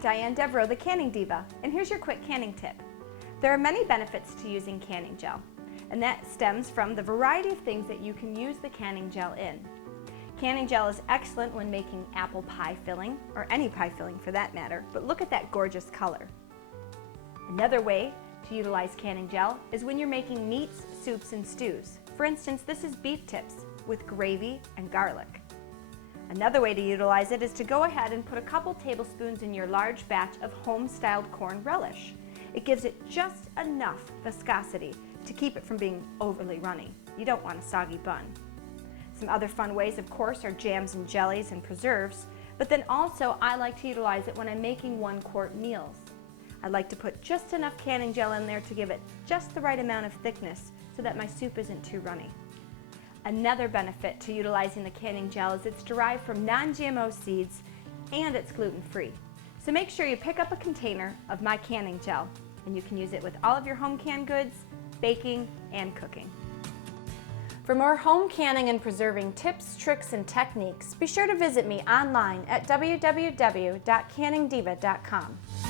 Diane Devereaux, the Canning Diva, and here's your quick canning tip. There are many benefits to using canning gel, and that stems from the variety of things that you can use the canning gel in. Canning gel is excellent when making apple pie filling, or any pie filling for that matter, but look at that gorgeous color. Another way to utilize canning gel is when you're making meats, soups, and stews. For instance, this is beef tips with gravy and garlic. Another way to utilize it is to go ahead and put a couple tablespoons in your large batch of home-styled corn relish. It gives it just enough viscosity to keep it from being overly runny. You don't want a soggy bun. Some other fun ways, of course, are jams and jellies and preserves, but then also I like to utilize it when I'm making 1-quart meals. I like to put just enough canning gel in there to give it just the right amount of thickness so that my soup isn't too runny. Another benefit to utilizing the canning gel is it's derived from non-GMO seeds and it's gluten-free. So make sure you pick up a container of my canning gel and you can use it with all of your home canned goods, baking, and cooking. For more home canning and preserving tips, tricks, and techniques, be sure to visit me online at www.canningdiva.com.